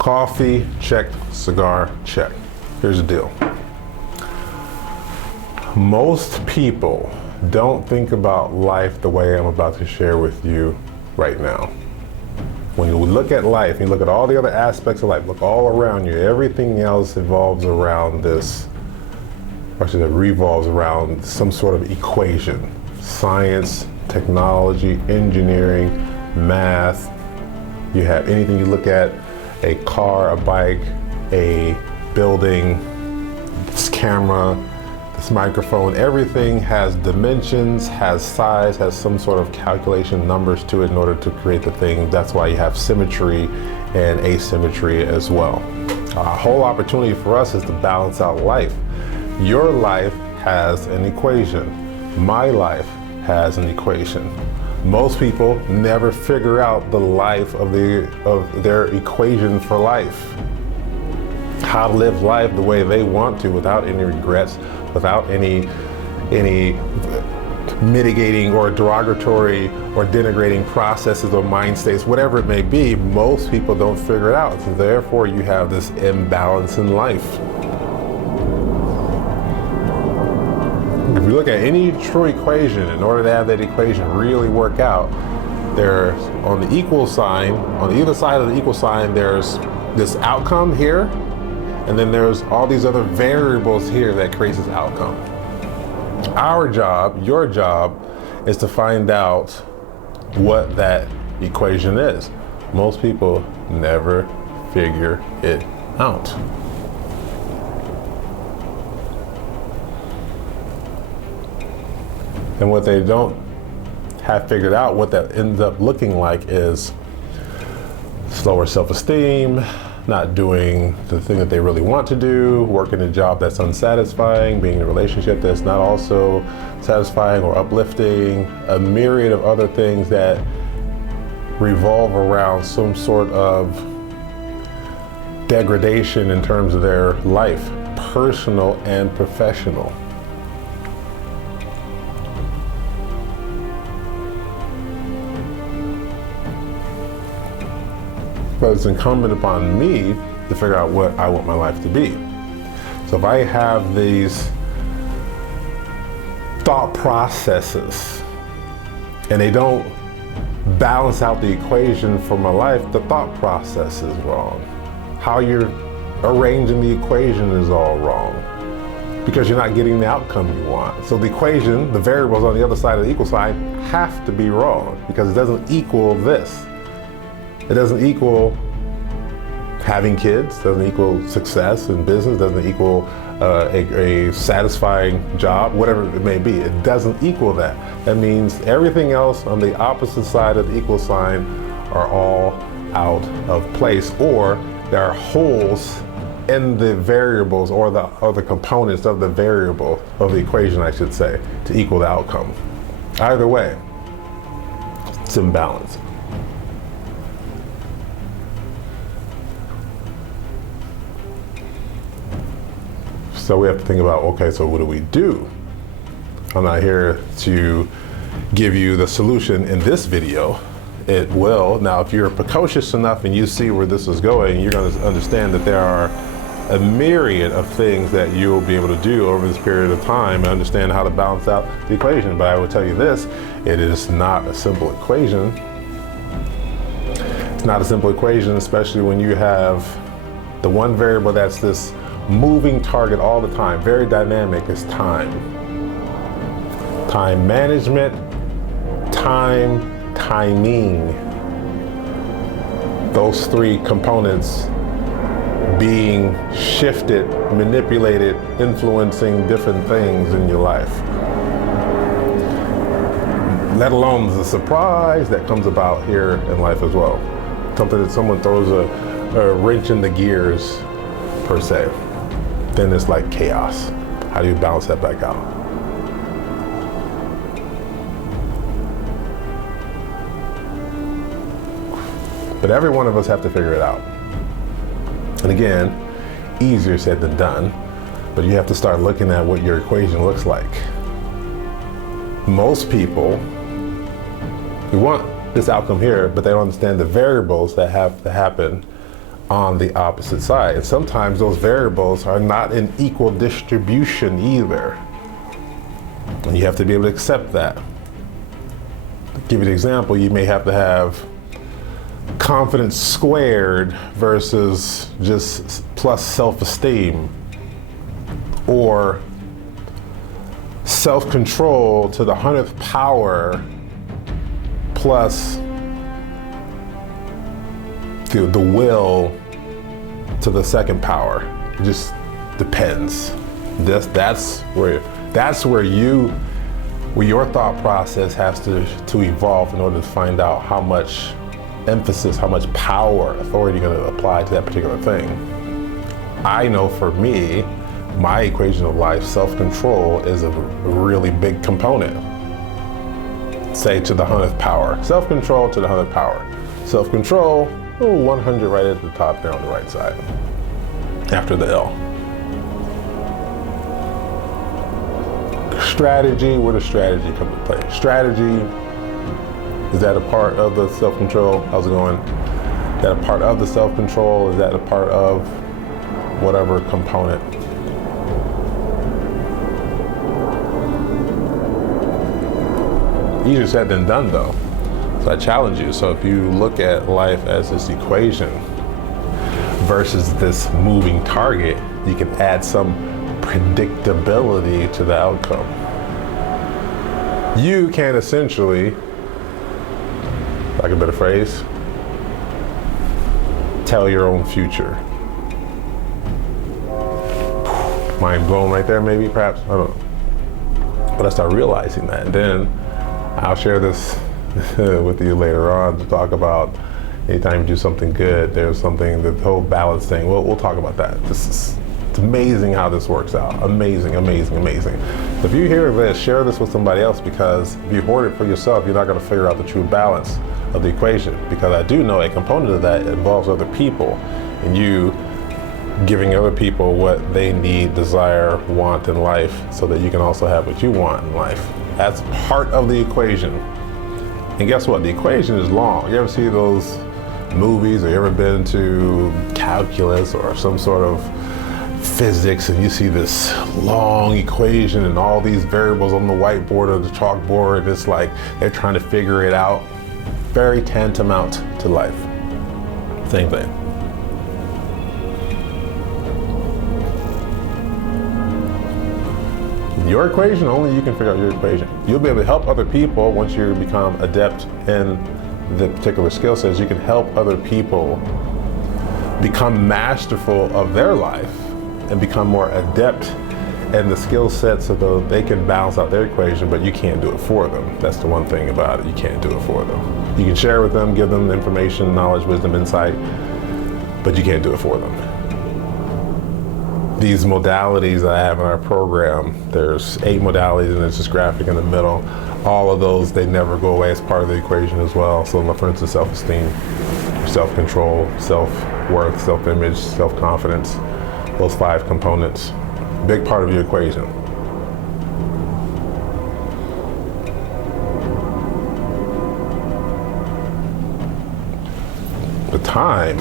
Coffee, check. Cigar, check. Here's the deal. Most people don't think about life the way I'm about to share with you right now. When you look at life, you look at all the other aspects of life, look all around you, everything else evolves around this, or should say revolves around some sort of equation. Science, technology, engineering, math. You have anything you look at, a car, a bike, a building, this camera, this microphone, everything has dimensions, has size, has some sort of calculation numbers to it in order to create the thing. That's why you have symmetry and asymmetry as well. A whole opportunity for us is to balance out life. Your life has an equation. My life has an equation. Most people never figure out the life of their equation for life. How to live life the way they want to without any regrets, without any mitigating or derogatory or denigrating processes or mind states, whatever it may be. Most people don't figure it out. So therefore you have this imbalance in life. If you look at any true equation, in order to have that equation really work out, there's on the equal sign, on either side of the equal sign, there's this outcome here, and then there's all these other variables here that creates this outcome. Our job, your job, is to find out what that equation is. Most people never figure it out. And what they don't have figured out, what that ends up looking like is slower self-esteem, not doing the thing that they really want to do, working a job that's unsatisfying, being in a relationship that's not also satisfying or uplifting, a myriad of other things that revolve around some sort of degradation in terms of their life, personal and professional. But it's incumbent upon me to figure out what I want my life to be. So if I have these thought processes and they don't balance out the equation for my life, the thought process is wrong. How you're arranging the equation is all wrong because you're not getting the outcome you want. So the equation, the variables on the other side of the equal sign have to be wrong because it doesn't equal this. It doesn't equal having kids, doesn't equal success in business, doesn't equal a satisfying job, whatever it may be. It doesn't equal that. That means everything else on the opposite side of the equal sign are all out of place, or there are holes in the variables or the components of the variable of the equation, I should say, to equal the outcome. Either way, it's imbalance. So we have to think about, okay, so what do we do? I'm not here to give you the solution in this video. It will. Now, if you're precocious enough and you see where this is going, you're going to understand that there are a myriad of things that you'll be able to do over this period of time and understand how to balance out the equation. But I will tell you this, it is not a simple equation. It's not a simple equation, especially when you have the one variable that's this moving target all the time, very dynamic, is time. Time management, timing. Those three components being shifted, manipulated, influencing different things in your life. Let alone the surprise that comes about here in life as well. Something that someone throws a wrench in the gears, per se. Then it's like chaos. How do you balance that back out? But every one of us have to figure it out. And again, easier said than done, but you have to start looking at what your equation looks like. Most people, we want this outcome here, but they don't understand the variables that have to happen on the opposite side. And sometimes those variables are not in equal distribution either. And you have to be able to accept that. To give you an example, you may have to have confidence squared versus just plus self-esteem, or self-control to the 100th power plus the will to the second power. It just depends. That's where your thought process has to evolve in order to find out how much emphasis, how much power, authority you're going to apply to that particular thing. I know for me, my equation of life, self-control is a really big component. Say to the 100th power. Self-control to the 100th power. Self-control, 100 right at the top there on the right side, after the L. Strategy, where does strategy come into play? Strategy, is that a part of the self-control? How's it going? Is that a part of the self-control? Is that a part of whatever component? Easier said than done though. So I challenge you. So if you look at life as this equation versus this moving target, you can add some predictability to the outcome. You can essentially, like a better phrase, tell your own future. Mind blown right there, maybe, perhaps, I don't know. But I start realizing that, and then I'll share this with you later on to talk about anytime you do something good, there's something, the whole balance thing. We'll talk about that. It's amazing how this works out. Amazing, amazing, amazing. If you hear this, share this with somebody else, because if you hoard it for yourself, you're not going to figure out the true balance of the equation. Because I do know a component of that involves other people, and you giving other people what they need, desire, want in life, so that you can also have what you want in life. That's part of the equation. And guess what? The equation is long. You ever see those movies, or you ever been to calculus or some sort of physics, and you see this long equation and all these variables on the whiteboard or the chalkboard? It's like they're trying to figure it out. Very tantamount to life. Same thing. Your equation, only you can figure out your equation. You'll be able to help other people once you become adept in the particular skill sets. You can help other people become masterful of their life and become more adept in the skill sets so that they can balance out their equation, but you can't do it for them. That's the one thing about it. You can't do it for them. You can share with them, give them information, knowledge, wisdom, insight, but you can't do it for them. These modalities that I have in our program, there's 8 modalities, and there's this graphic in the middle. All of those, they never go away as part of the equation as well. So for instance, self-esteem, self-control, self-worth, self-image, self-confidence, those 5 components, big part of your equation. The time,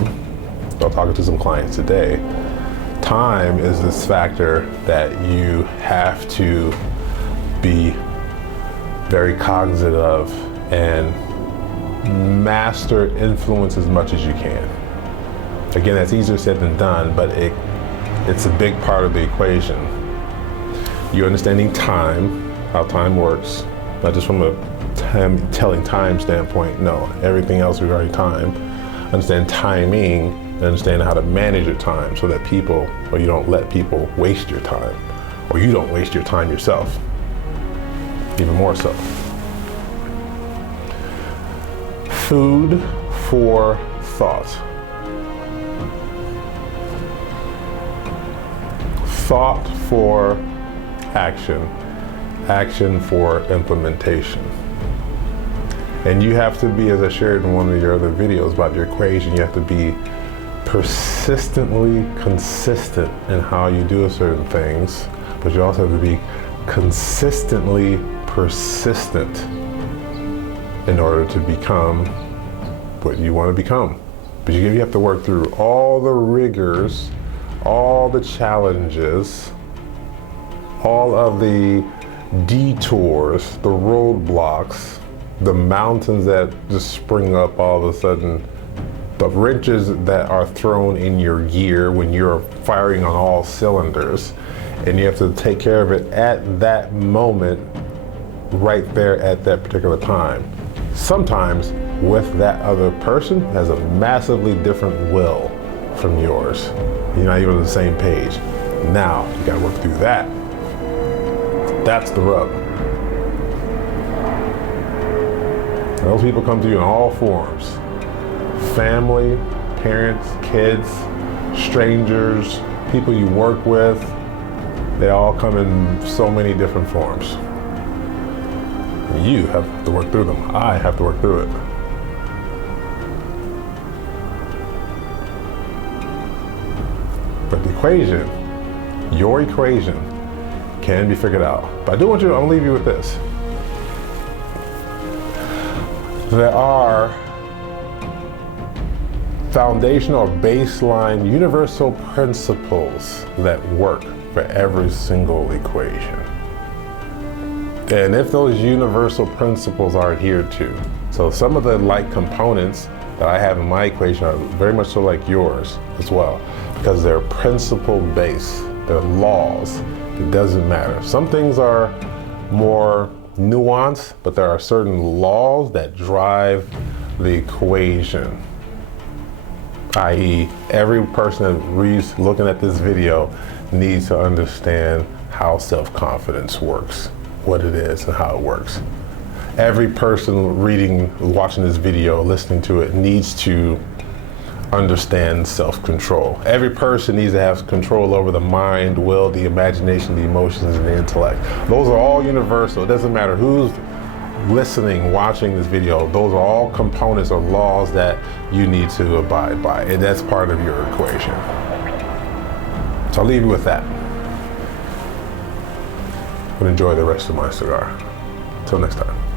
I'm talking to some clients today, time is this factor that you have to be very cognizant of and master, influence as much as you can. Again, that's easier said than done, but it's a big part of the equation. You understanding time, how time works, not just from a telling time standpoint, no, everything else regarding time. Understand timing, and understand how to manage your time so that people, or you don't let people waste your time, or you don't waste your time yourself, even more so. Food for thought. Thought for action, action for implementation. And you have to be, as I shared in one of your other videos about your equation, you have to be persistently consistent in how you do certain things, but you also have to be consistently persistent in order to become what you want to become. But you have to work through all the rigors, all the challenges, all of the detours, the roadblocks, the mountains that just spring up all of a sudden, the wrenches that are thrown in your gear when you're firing on all cylinders, and you have to take care of it at that moment, right there at that particular time. Sometimes with that other person has a massively different will from yours. You're not even on the same page. Now you gotta work through that. That's the rub. And those people come to you in all forms. Family, parents, kids, strangers, people you work with. They all come in so many different forms. You have to work through them. I have to work through it. But the equation, your equation, can be figured out. But I do want you to, I'm gonna leave you with this. There are foundational or baseline universal principles that work for every single equation. And if those universal principles are adhered to, so some of the like components that I have in my equation are very much so like yours as well, because they're principle based, they're laws. It doesn't matter. Some things are more nuanced, but there are certain laws that drive the equation. I.e., every person that reads, looking at this video needs to understand how self-confidence works, what it is and how it works. Every person reading, watching this video, listening to it needs to understand self-control. Every person needs to have control over the mind, will, the imagination, the emotions, and the intellect. Those are all universal. It doesn't matter who's listening, watching this video. Those are all components or laws that you need to abide by, and that's part of your equation. So I'll leave you with that. But enjoy the rest of my cigar. Until next time.